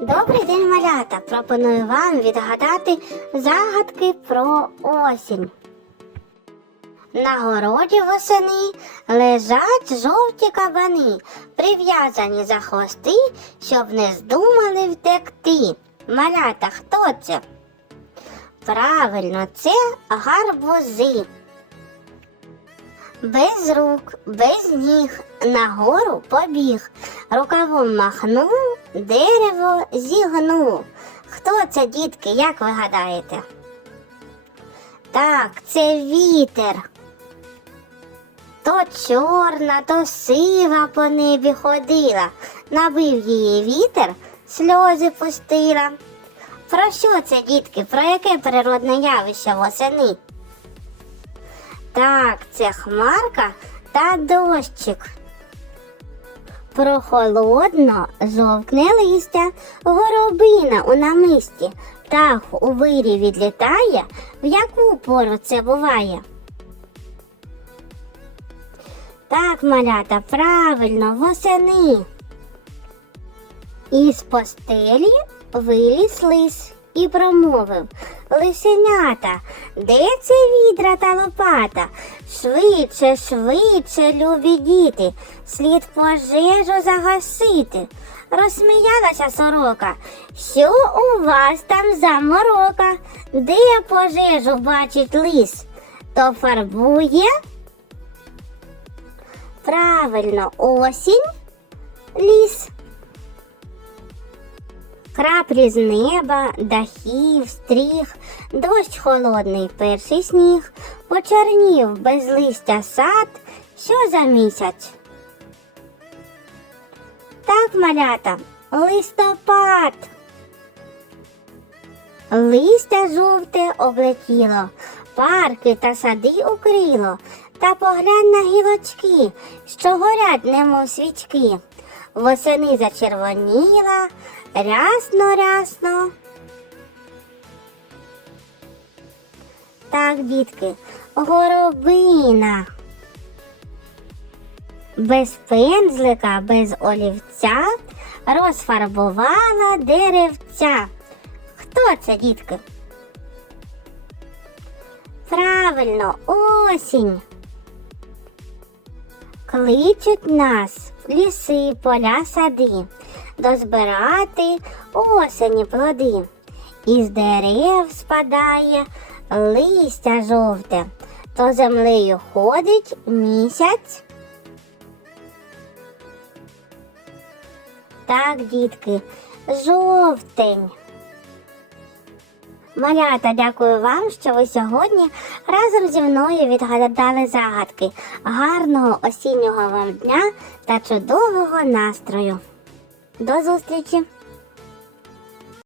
Добрий день, малята! Пропоную вам відгадати загадки про осінь. На городі восени лежать жовті кабани, прив'язані за хвости, щоб не здумали втекти. Малята, хто це? Правильно, це гарбузи. Без рук, без ніг, нагору побіг, рукавом махнув, дерево зігнув. Хто це, дітки, як ви гадаєте? Так, це вітер. То чорна, то сива по небі ходила, набив її вітер, сльози пустила. Про що це, дітки? Про яке природне явище восени? Так, це хмарка та дощик. Прохолодно жовкне листя, горобина у намисті, птах у вирі відлітає, в яку пору це буває. Так, малята, правильно, восени. Із постелі виліз лис і промовив Лисенята, де це відра та лопата? Швидше, швидше, любі діти, слід пожежу загасити. Розсміялася сорока. Що у вас там за морока? Де пожежу бачить лис? То фарбує? Правильно, осінь, Краплі з неба, дахів, стріх, дощ холодний, перший сніг, почернів без листя сад, що за місяць? Так, малята, листопад. Листя жовте облетіло, парки та сади укрило, та поглянь на гілочки, що горять, немов свічки. Восени зачервоніла, рясно, рясно. Так, дітки, горобина. Без пензлика, без олівця розфарбувала деревця. Хто це, дітки? Правильно, осінь. Кличуть нас ліси, поля, сади, дозбирати осені плоди. Із дерев спадає листя жовте, то землею ходить місяць. Так, дітки, жовтень. Малята, дякую вам, що ви сьогодні разом зі мною відгадали загадки. Гарного осіннього вам дня та чудового настрою. До зустрічі!